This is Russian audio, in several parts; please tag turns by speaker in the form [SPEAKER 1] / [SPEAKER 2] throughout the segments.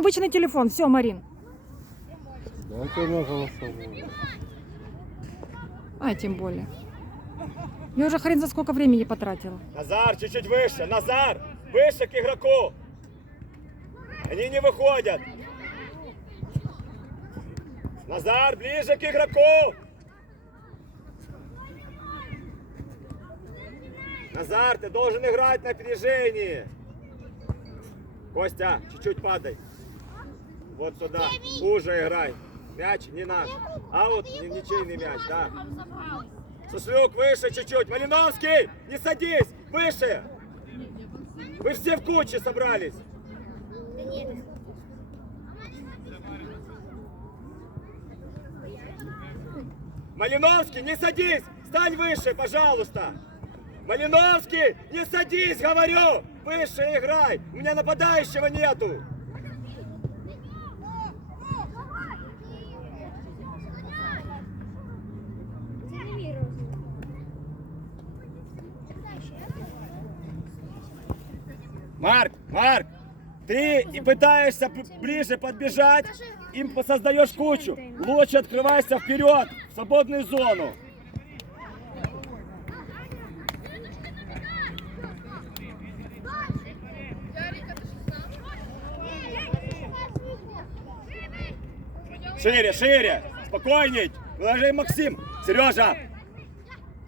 [SPEAKER 1] обычный телефон. Все, Марин.
[SPEAKER 2] Дайте на голосовую.
[SPEAKER 1] А, тем более. Я уже хрен за сколько времени потратила.
[SPEAKER 3] Назар, чуть-чуть выше. Назар, выше к игроку. Они не выходят. Назар, ближе к игроку. Назар, ты должен играть на опережении. Костя, чуть-чуть падай. Вот сюда. Уже играй. Мяч не наш. А вот ничейный мяч, да. Суслюк, выше чуть-чуть. Малиновский, не садись, выше. Вы все в куче собрались. Малиновский, не садись, стань выше, пожалуйста. Малиновский, не садись, говорю. Выше играй. У меня нападающего нету. Марк, Марк, ты и пытаешься ближе подбежать, им создаешь кучу. Лучше открывайся вперед, в свободную зону. Шире, шире, спокойней. Положи, Максим. Сережа,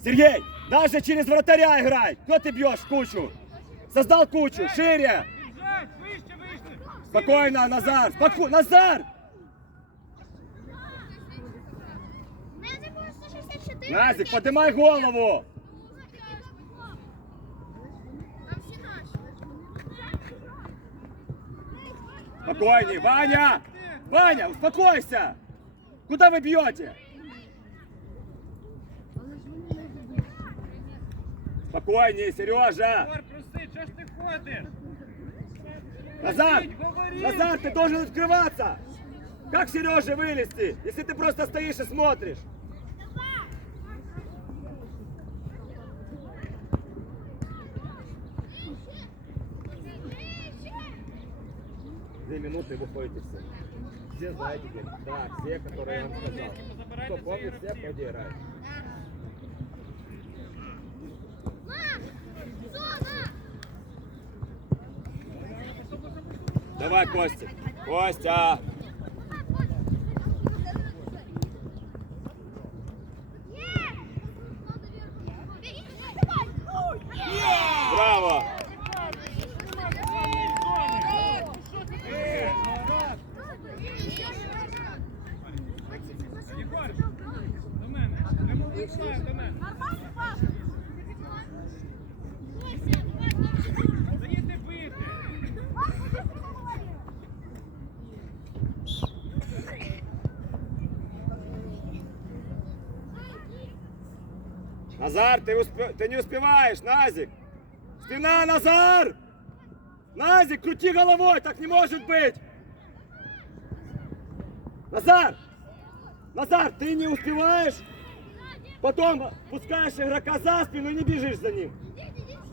[SPEAKER 3] Сергей, даже через вратаря играй. Кто ты бьешь кучу? Создал кучу, шире. Спокойно, Назар, споко... Назар! Назик, поднимай голову! Спокойней, Ваня! Ваня, успокойся! Куда вы бьете? Спокойнее, Сережа!
[SPEAKER 4] Чого ж ти ходиш?
[SPEAKER 3] Назар!
[SPEAKER 4] говори!
[SPEAKER 3] Назар, ты должен открываться! Как Сереже вылезти, если ты просто стоишь и смотришь? Две минуты выходите все. Все знаете где. Да, все, которые я вам сказал. Кто помнит, все вроде играют. Давай, Костя. Костя. Браво.
[SPEAKER 4] Єгор, до мене. Не можу знаю, до мене. Даєте бити.
[SPEAKER 3] Ты, успе- ты не успеваешь, Назик. Спина, Назар! Назик, крути головой, так не может быть! Назар! Назар, ты не успеваешь? Потом пускаешь игрока за спину и не бежишь за ним.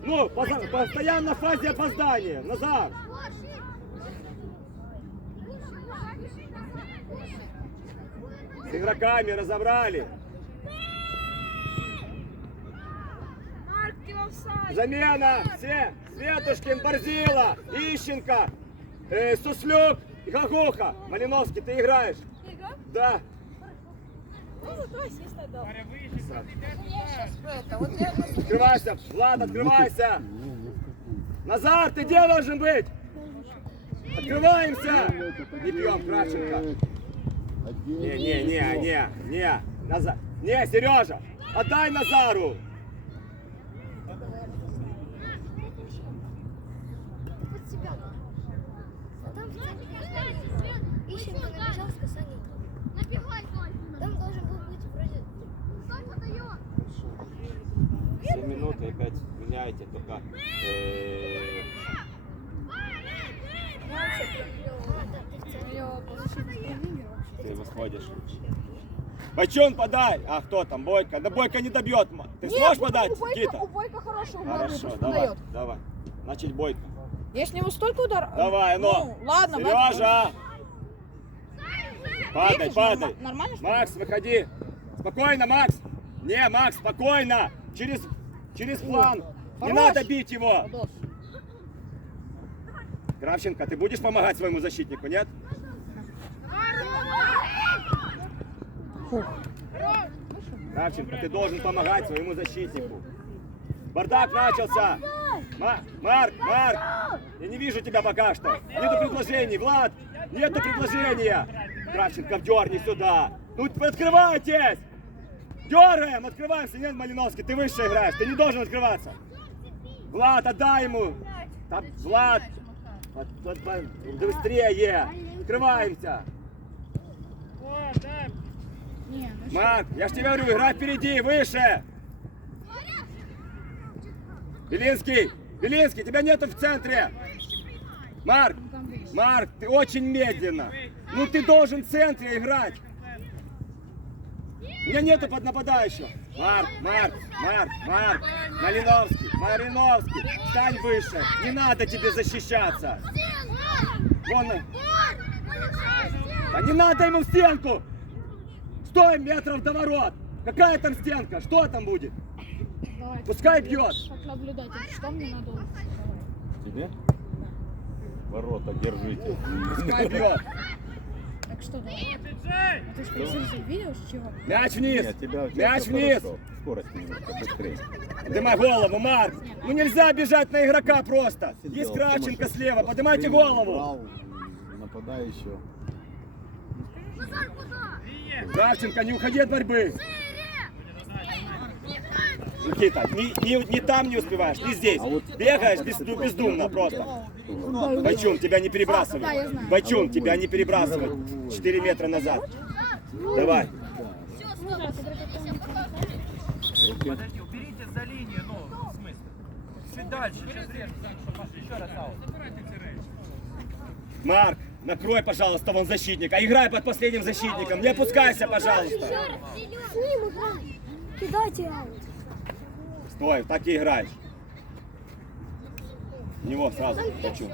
[SPEAKER 3] Ну, постоянно в фазе опоздания. Назар! С игроками разобрали. Замена! Все! Светушкин, Борзила, Ищенко, э, Суслюк и Гагуха. Малиновский, ты играешь? Да.
[SPEAKER 4] Варя, вище, ти йдеш.
[SPEAKER 3] Открывайся. Влад, открывайся. Назар, ты где должен быть? Открываемся. Не бьем, Кравченко. Не, не, не, не, не. Назар. Не, Сережа. Отдай Назару.
[SPEAKER 5] под себя. А там в центре Ищенко набежал с касанием. Там должен был быть вроде...
[SPEAKER 3] 7 минут и опять меняете только. э, Ты восходишь. Бочон подай! А кто там? Бойко. Да Бойко не добьет. Ты сможешь подать, Кита?
[SPEAKER 1] Бойко хорошо
[SPEAKER 3] Хорошо, давай, давай. Значит, Бойко.
[SPEAKER 1] Я с него столько удар...
[SPEAKER 3] Давай,
[SPEAKER 1] ну,
[SPEAKER 3] ну.
[SPEAKER 1] ладно,
[SPEAKER 3] Сережа! Падай, падай.
[SPEAKER 1] норма- Нормально?
[SPEAKER 3] Макс, выходи. Спокойно, Макс. Не, Макс, спокойно. Через, через план. Не надо бить его. Кравченко, ты будешь помогать своему защитнику, нет? Кравченко, ты должен помогать своему защитнику. Бардак начался. Ма- Марк, Марк, я не вижу тебя пока что. Нету предложений, Влад, нету предложения. Кравченко, дерни сюда. Ну, открывайтесь. Дергаем, открываемся. Нет, Малиновский, ты выше играешь, ты не должен открываться. Влад, отдай ему. Там, Влад, под- под- под- быстрее. Открываемся. Марк, я ж тебе говорю, играй впереди, выше. Белинский, Белинский, тебя нету в центре. Марк, Марк, ты очень медленно. Ну ты должен в центре играть. У меня нету под нападающего. Марк, Марк, Марк, Марк, Малиновский, Мариновский, стань выше. Не надо тебе защищаться. Вон, да не надо ему в стенку. Стой метров до ворот. Какая там стенка? Что там будет?
[SPEAKER 1] давай.
[SPEAKER 3] Пускай бьет.
[SPEAKER 1] Как наблюдатель, что мне надо?
[SPEAKER 2] Тебе? Ворота держите.
[SPEAKER 3] Пускай бьет.
[SPEAKER 1] Так что.
[SPEAKER 4] Диджей!
[SPEAKER 1] А ты что, Зильзиль видел, чего?
[SPEAKER 3] Мяч вниз.
[SPEAKER 2] Нет, тебя,
[SPEAKER 3] Мяч вниз.
[SPEAKER 2] Скорость немножко быстрее.
[SPEAKER 3] Поднимай голову, Марк. Ну нельзя бежать на игрока просто. Есть Кравченко слева. Поднимайте голову.
[SPEAKER 2] Нападающего.
[SPEAKER 3] Кравченко, не уходи от борьбы. Никита, ни, ни- ни там не успеваешь, ни здесь. Бегаешь безду- бездумно просто. Байчун, тебя не перебрасывай.
[SPEAKER 1] знаю.
[SPEAKER 3] Байчун, тебя не перебрасывай. 4 метра назад. Давай.
[SPEAKER 6] Подожди, уберите за линию, ну, в смысле. Чуть дальше, еще раз аут.
[SPEAKER 3] Марк, накрой, пожалуйста, вон защитника. Играй под последним защитником. Не опускайся, пожалуйста.
[SPEAKER 5] С ним играй. Кидайте аут.
[SPEAKER 3] Стой, так и играешь. В него сразу хочу.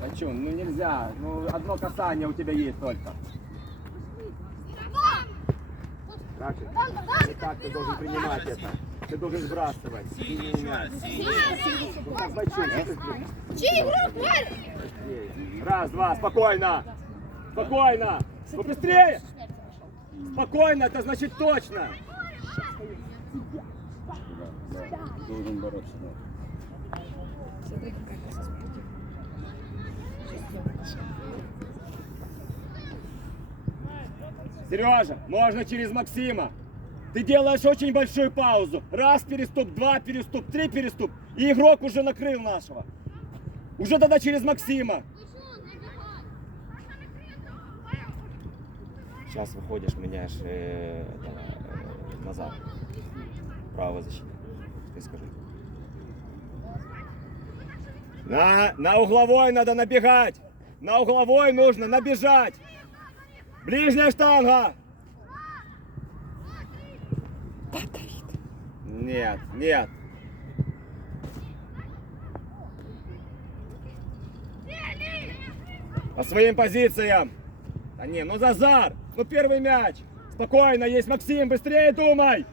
[SPEAKER 3] Хочу, ну нельзя. Ну одно касание у тебя есть только. Как же? Не так ты должен принимать это. Ты должен сбрасывать. Синий мяч.
[SPEAKER 5] Чей игрок?
[SPEAKER 3] Раз, два, спокойно. Спокойно. Ну быстрее. Спокойно, это значит точно.
[SPEAKER 2] Да. Должен бороться. да.
[SPEAKER 1] Смотри, какая.
[SPEAKER 3] Сережа, можно через Максима. Ты делаешь очень большую паузу. Раз переступ, два переступ, три переступ. И игрок уже накрыл нашего. Уже тогда через Максима. Сейчас выходишь, меняешь э, назад. Право защиты. Ты скажи. На, на угловой надо набегать. На угловой нужно набежать. Ближняя штанга. Нет, нет. По своим позициям. Да не, ну Зазар, ну первый мяч. Спокойно, есть Максим, быстрее думай.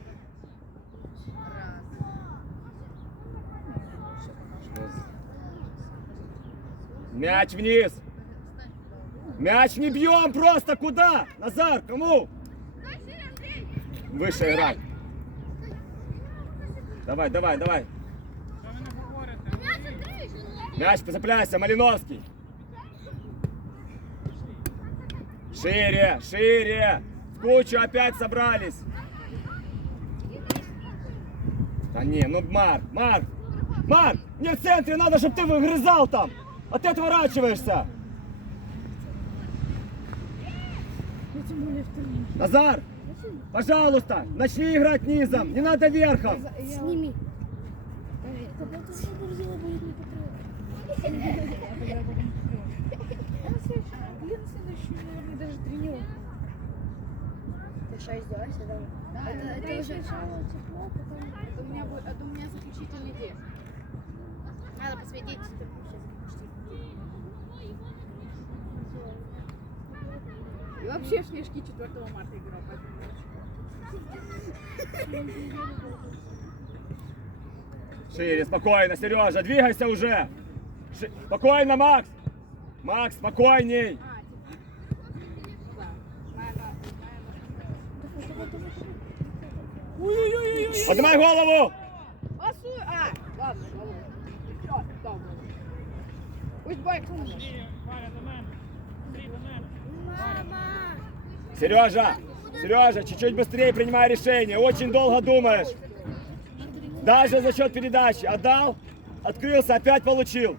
[SPEAKER 3] Мяч вниз. Мяч не бьем просто куда? Назар, кому? Выше играй. Давай, давай, давай. Мяч цепляйся, Малиновский. Шире, шире. В кучу опять собрались. Да не, ну Марк, Марк, Марк, мне в центре надо, чтобы ты выгрызал там. А ты отворачиваешься. Назар, пожалуйста, начни играть низом, не надо верхом.
[SPEAKER 5] Сними. Как будто все Гурзила будет не покрывать.
[SPEAKER 1] Я тогда потом покрою. А на следующий, блин, на следующий, наверное, даже тренировку.
[SPEAKER 5] Ты что, издеваешься, да? Это, это уже...
[SPEAKER 1] Сначала тепло, потом...
[SPEAKER 7] Это у меня, будет- это у меня заключительный день.
[SPEAKER 5] Надо посвятить.
[SPEAKER 1] И вообще в снежки 4 марта играл, поэтому
[SPEAKER 3] Шире, спокойно, Сережа, двигайся уже. Ши- Спокойно, Макс. Макс, спокойней. Поднимай голову.
[SPEAKER 1] А, ладно, добре. Пусть.
[SPEAKER 4] Ні, Валя, мене. До мене.
[SPEAKER 3] Сережа, Сережа, чуть-чуть быстрее принимай решение. Очень долго думаешь. Даже за счет передачи. Отдал, открылся, опять получил.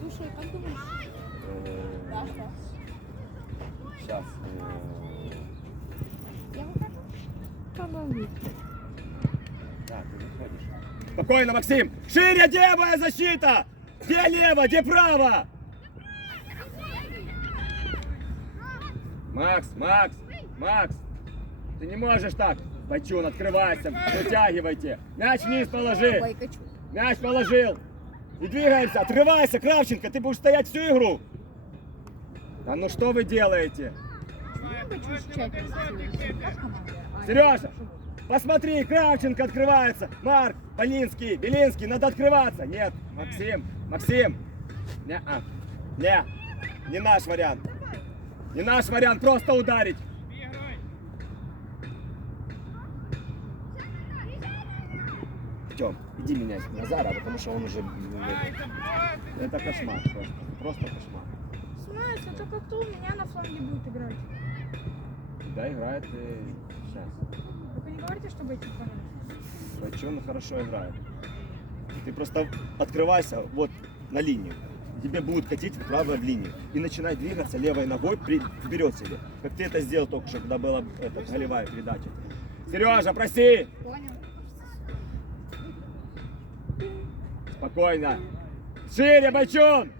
[SPEAKER 1] Слушай, как думаешь?
[SPEAKER 3] Сейчас. Заходишь. Спокойно, Максим. Шире, где моя защита? Где лево, где право? Макс, Макс, Макс. Ты не можешь так. Бачун, открывайся, вытягивайте. Мяч вниз положи. Мяч положил. И двигаемся. Отрывайся, Кравченко. Ты будешь стоять всю игру. А ну что вы делаете? Сережа, посмотри, Кравченко открывается. Марк, Полинский, Белинский, надо открываться. Нет, Максим, Максим. Не, а, не, не наш вариант. Не наш вариант, просто ударить.
[SPEAKER 4] Бігай.
[SPEAKER 3] Тем, иди меняй Назара, потому что он уже... Это кошмар просто. Просто кошмар.
[SPEAKER 1] Знаешь, это как-то у меня на фланге будет играть.
[SPEAKER 3] Да, играет сейчас.
[SPEAKER 1] Только не говорите, что бойцы понравились.
[SPEAKER 3] Бачун хорошо играет. Ты просто открывайся вот на линию. Тебе будут катить вправо в линию. И начинай двигаться левой ногой при- вперед себе. Как ты это сделал только что, когда была эта голевая передача. Сережа, проси!
[SPEAKER 1] Понял?
[SPEAKER 3] Спокойно. Шире, Бачун!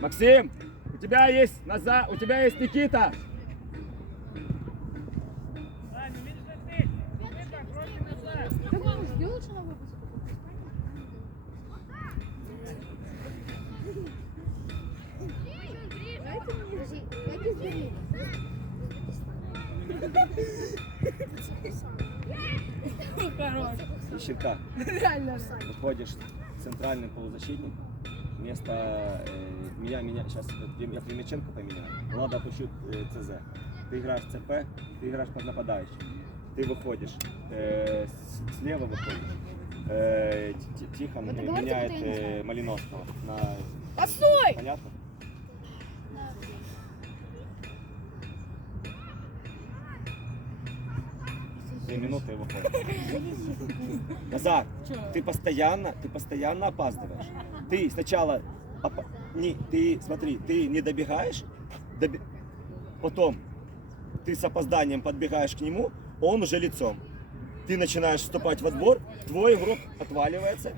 [SPEAKER 3] Максим, у тебя есть назад, у тебя есть Никита.
[SPEAKER 1] Хорош.
[SPEAKER 3] Ищенка.
[SPEAKER 1] Реально.
[SPEAKER 3] Выходишь центральным полузащитником. Вместо э, меня, меня сейчас я Климаченко поменяю. Влада опущу э, ЦЗ. Ты играешь ЦП, ты играешь под нападающим. Ты выходишь, э, с- слева выходишь. Э, Ти- Ти- Тихон
[SPEAKER 5] Вы
[SPEAKER 3] э,
[SPEAKER 5] договоритесь,
[SPEAKER 3] меняет э. Малиновского на
[SPEAKER 1] Постой!
[SPEAKER 3] Понятно? Две минуты и выходит. Назар, ты постоянно, ты постоянно опаздываешь. Ты сначала, опа- не, ты смотри, ты не добегаешь, доби- потом ты с опозданием подбегаешь к нему, он уже лицом. Ты начинаешь вступать в отбор, твой игрок отваливается,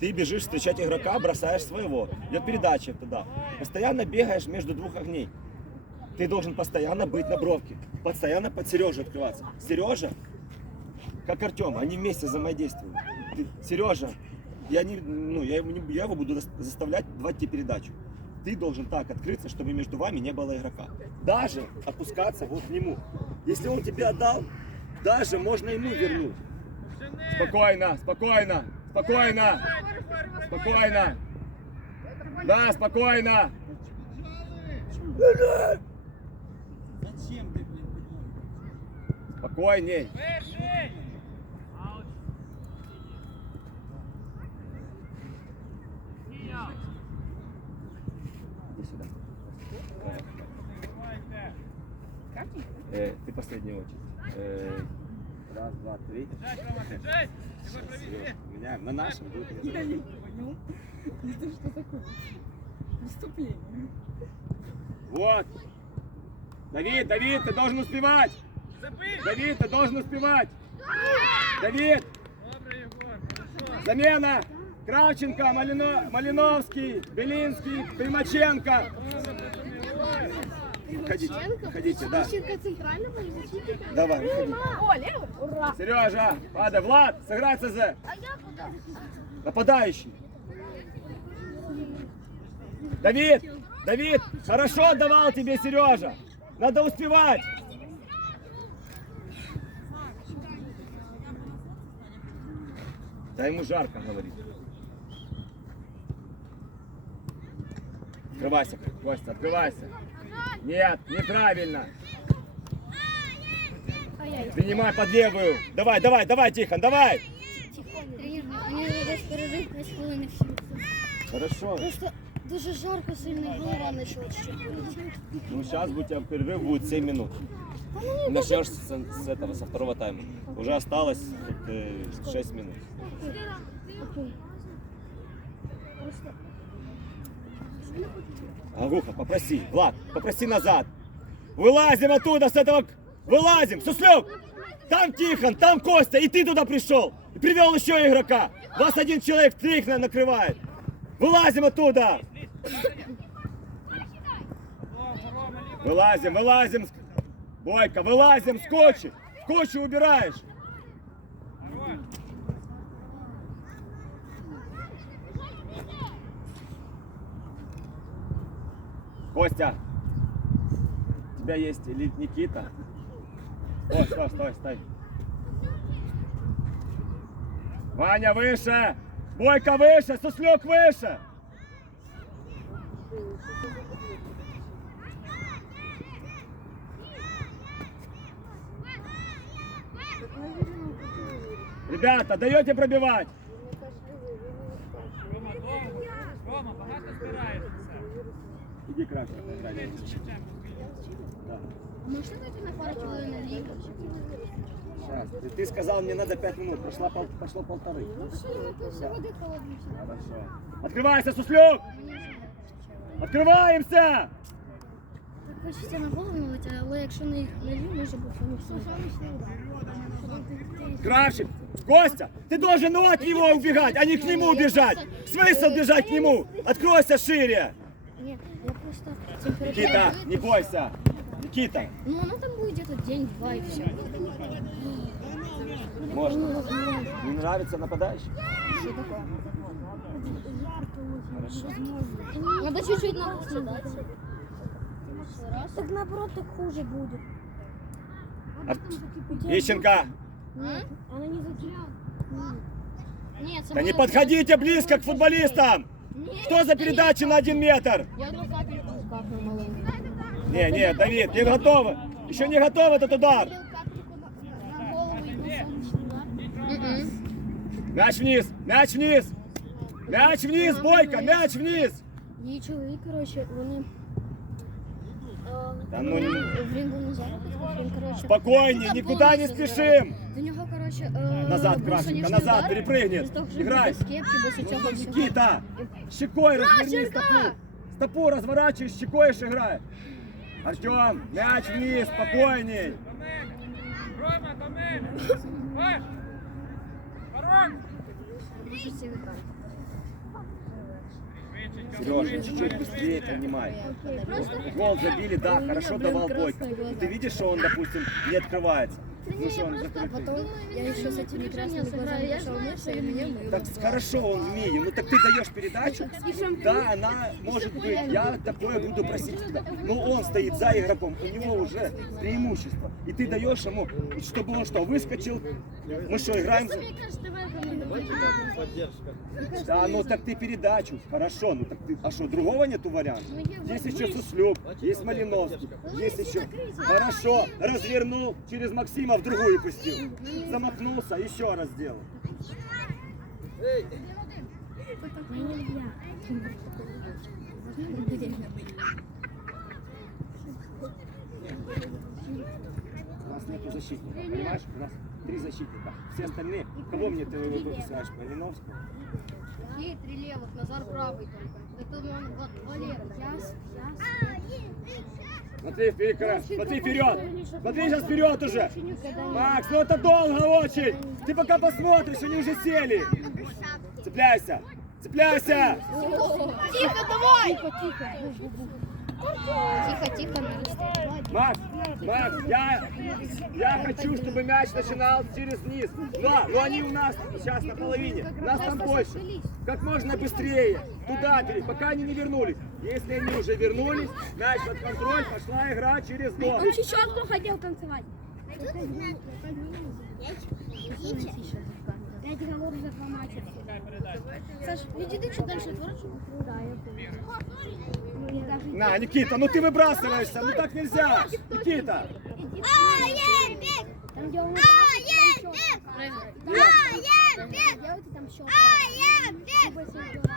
[SPEAKER 3] ты бежишь встречать игрока, бросаешь своего. Идет передача туда. Постоянно бегаешь между двух огней. Ты должен постоянно быть на бровке, постоянно под Сережу открываться. Сережа, как Артем, они вместе взаимодействуют. Ты- Сережа, я, не, ну, я, его не- я его буду зас- заставлять давать тебе передачу. Ты должен так открыться, чтобы между вами не было игрока. Даже опускаться вот к нему. Если он тебе отдал, даже можно ему вернуть. Спокойно, спокойно, спокойно, спокойно. Да, спокойно.
[SPEAKER 6] Зачем ты, блин,
[SPEAKER 3] Спокойней.
[SPEAKER 4] Вийшли. Аут. Ні, аут.
[SPEAKER 3] Иди сюда.
[SPEAKER 4] Давайте.
[SPEAKER 3] Э, ты последняя очередь. Э, раз, два, три. Меняем. На нашем будет.
[SPEAKER 1] Я не понял. Это что такое? Выступление.
[SPEAKER 3] Вот. Давид, Давид, ты должен успевать. Давид, ты должен успевать. Давид, замена. Кравченко, Малино- Малиновский, Белинский, Примаченко.
[SPEAKER 4] Добре, придумай. Ой.
[SPEAKER 3] Ходите, ходите, да. Давай, выходи.
[SPEAKER 1] Ура.
[SPEAKER 3] Сережа, падай, Влад, сыграй ЦЗ.
[SPEAKER 5] А я куда?
[SPEAKER 3] Нападающий. Давид, Давид, хорошо отдавал тебе Сережа. Надо успевать. Да ему жарко, говорит. Открывайся, Костя, открывайся. Нет, неправильно. Принимай под левую. Давай, давай, давай, Тихон, давай.
[SPEAKER 5] Тренер, мені десь перерив 5 хвилин і все.
[SPEAKER 3] Хорошо.
[SPEAKER 5] Просто дуже жарко, сильно і голова не ще.
[SPEAKER 3] Ну, сейчас у тебя перерыв будет 7 минут. Начнешь с, с этого, со второго тайма. Уже осталось тут, э, 6 минут.
[SPEAKER 5] Окей. Просто
[SPEAKER 3] Агуха, попроси. Влад, попроси назад. Вылазим оттуда с этого. Вылазим. Суслюк. Там Тихон, там Костя. И ты туда пришел. И привел еще игрока. Вас один человек троих на- накрывает. Вылазим оттуда. Вылазим, вылазим. Бойко, вылазим с кочи. Кочи убираешь. Костя, у тебя есть Никита? Стой, стой, стой, стой. Ваня выше! Бойко выше! Суслюк выше! Ребята, даете пробивать?
[SPEAKER 4] Рома, довго. Рома, багато збираєшся.
[SPEAKER 3] Иди краще.
[SPEAKER 5] можна дати на пару хвилин на лігу?
[SPEAKER 3] Сейчас. Ты, ты сказал, мне надо 5 минут. Прошло, пол, прошло полторы.
[SPEAKER 5] Тут все холодно.
[SPEAKER 3] Хорошо. Открывайся, Суслюк! Открываемся!
[SPEAKER 5] Хочеться на голову налити, але якщо не налью, може бути.
[SPEAKER 3] Кравчик! Костя, ты должен ну, от него убегать, а не к нему бежать! Смысл бежать к нему? Откройся шире!
[SPEAKER 5] Я просто температура.
[SPEAKER 3] Никита, не бойся! Никита,
[SPEAKER 5] Ну, она там будет где-то день-два и все.
[SPEAKER 3] можно. Не нравится нападающий?
[SPEAKER 5] Что такое? Надо чуть-чуть да? Так наоборот, так хуже будет.
[SPEAKER 3] Ищенко,
[SPEAKER 5] Она не затеряла. Нет,
[SPEAKER 3] да не подходите близко к футболистам! Кто за передачи на один метр?
[SPEAKER 5] Я
[SPEAKER 3] Не, не, Давид, не готовы. Еще не готов этот удар.
[SPEAKER 5] На голову и на солнечный удар.
[SPEAKER 3] Мяч вниз, мяч вниз. Мяч вниз, Бойко, мяч вниз.
[SPEAKER 5] Її чоловік, коротше, вони...
[SPEAKER 3] Та ну, ні.
[SPEAKER 5] Він був на заробітках, він, коротше...
[SPEAKER 3] Спокойнее, никуда не спешим.
[SPEAKER 5] До нього, коротше... е,
[SPEAKER 3] Назад,
[SPEAKER 5] був
[SPEAKER 3] Кравченко,
[SPEAKER 5] сонячний
[SPEAKER 3] назад,
[SPEAKER 5] удар.
[SPEAKER 3] перепрыгнет.
[SPEAKER 5] Без того, щоб
[SPEAKER 3] Играй.
[SPEAKER 5] без кепки, без усього всього.
[SPEAKER 3] Никита, щекой разверни стопу. Стопу разворачиваешь, щекой аж играй. Артем, мяч вниз, спокойней.
[SPEAKER 4] Рома, до мене. Паш.
[SPEAKER 5] Грають.
[SPEAKER 3] Сережа, чуть-чуть быстрее принимай. Гол забили, да, хорошо давал Бойко. И ты видишь, что он, допустим, не открывается. Ну что он закрытый.
[SPEAKER 5] Потом я еще с этими красными глазами пошел мыться, и мне мыло.
[SPEAKER 3] Так хорошо он вміє, ну так ты даешь передачу, да, она может быть, я такое буду просить. тебя. Но он стоит за игроком, у него уже преимущество. И ты даешь ему, чтобы он что, выскочил, мы что, играем? Да, ну так ты передачу, хорошо, ну так ты, а что, другого нету варианта? Есть еще Суслюк, есть Малиновский, есть еще, хорошо, развернул, через Максима в другую пустил, замахнулся, еще раз сделал. У нас нету защитника, понимаешь? У нас три защитника. Все остальные, кого мне ты выпускаешь? Малиновского?
[SPEAKER 5] И три левых, Назар правый только. Это он, вот, Валера, яс,
[SPEAKER 3] Смотри вперед, смотри вперед, смотри сейчас вперед уже. Макс, ну это долго очень. Ты пока посмотришь, они уже сели. Цепляйся, цепляйся.
[SPEAKER 5] Тихо, давай! Тихо, тихо.
[SPEAKER 4] Тихо, тихо.
[SPEAKER 3] Макс, Макс, я, я хочу, чтобы мяч начинал через низ. Но, но они у нас сейчас на половине. Нас там больше. Как можно быстрее. Туда пока они не вернулись. Если они уже вернулись, мяч под контроль, пошла игра через дом.
[SPEAKER 5] чечетку хотел танцевать. Пять голов за два матча. Саш, иди ты что дальше творчишь? Да, я понял.
[SPEAKER 3] На, Никита, ну ты выбрасываешься, ну так нельзя. Никита.
[SPEAKER 5] Там, где он делайте там счет.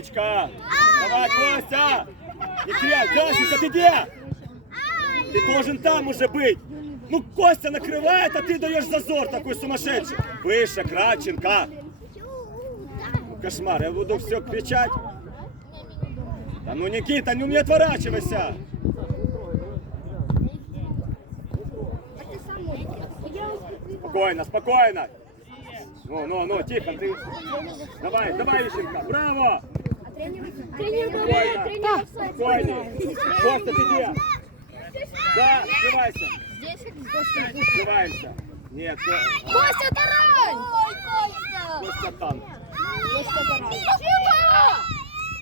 [SPEAKER 3] Костечка, давай, Костя. Никита, Костя, ты где? Ты должен там уже быть. Ну, Костя накрывает, а ты даешь зазор такой сумасшедший. Выше, Кравченко. Кошмар, я буду все кричать. Да ну, Никита, ну не отворачивайся. Спокойно, спокойно. Ну, ну, ну, тихо, ты. Давай, давай, Вищенко, браво! Спокойно, спокойнее. Костя, ты где? Да, открывайся. Открываемся. Нет,
[SPEAKER 5] Костя, тарань! Ой, Костя!
[SPEAKER 3] Костя там.
[SPEAKER 5] Костя, тарань.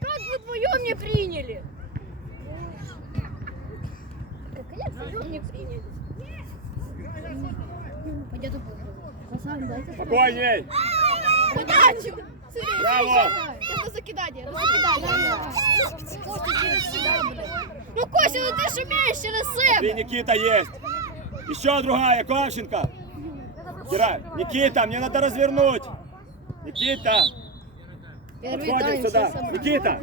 [SPEAKER 5] Как вы вдвоем не приняли? Конечно, не приняли. Пойдет дайте.
[SPEAKER 3] Спокойней.
[SPEAKER 5] Удачи!
[SPEAKER 3] Браво.
[SPEAKER 5] Это закидание. Закидание. Себя, блядь. Ну, Костя, ну ти ж умієш через
[SPEAKER 3] Три
[SPEAKER 5] себе.
[SPEAKER 3] Никита есть. Еще другая, Кравченко. Кира, Никита, мне надо развернуть. Никита, подходим сюда. Никита,